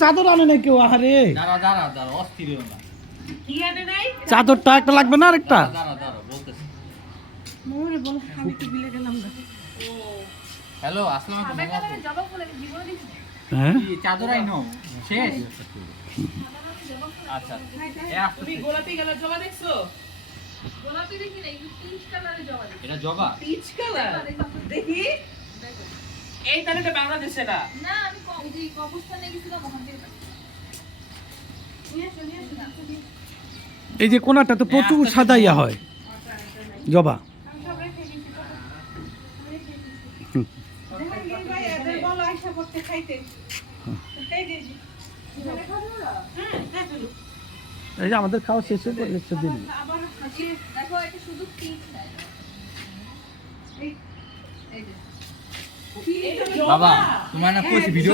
চাদর আনে না কেউ? আহারে দাঁড়া দাঁড়া দাঁড়া, অস্থির হও না। কি আনে নাই? চাদরটা একটা লাগবে না আরেকটা? দাঁড়া দাঁড়া বলতেছি। মোরে বল, আমি তো বিলে গেলাম না। হ্যালো, আসসালামু আলাইকুম। কালারে জবা ফুল আমি জীবনে দেখি না। হ্যাঁ কি চাদর আইনো? শেষ? আচ্ছা। এ আসতে তুমি গোলাপি কালার জবা দেখছো? গোলাপি দেখি না, এই পিচ কালারে জবা দেখি। এটা জবা? পিচ কালার দেখি। দেখো। এই তাহলে এটা বাংলাদেশে না। না আমি ওই যে কবরস্থানে গেছিলাম ওখান থেকে পাচ্ছি। নিয়ে আসো না। এই যে কোনাটা তো প্রচুর সাজাইয়া হয় জবা। আমি সব রেখে দিয়েছি তো। জাহাঙ্গীর ভাই এদের বলো আয়শা করতে খাইতে। এই যে এখানে খাবে ওরা? হ্যাঁ চলো। এই যে আমাদের খাওয়া শেষ হয়ে গেছে দিন। আবার দেখো এটা শুধু পিচ নাই। এই যে এটা বাবা, জবা। তোমার না কইছি ভিডিও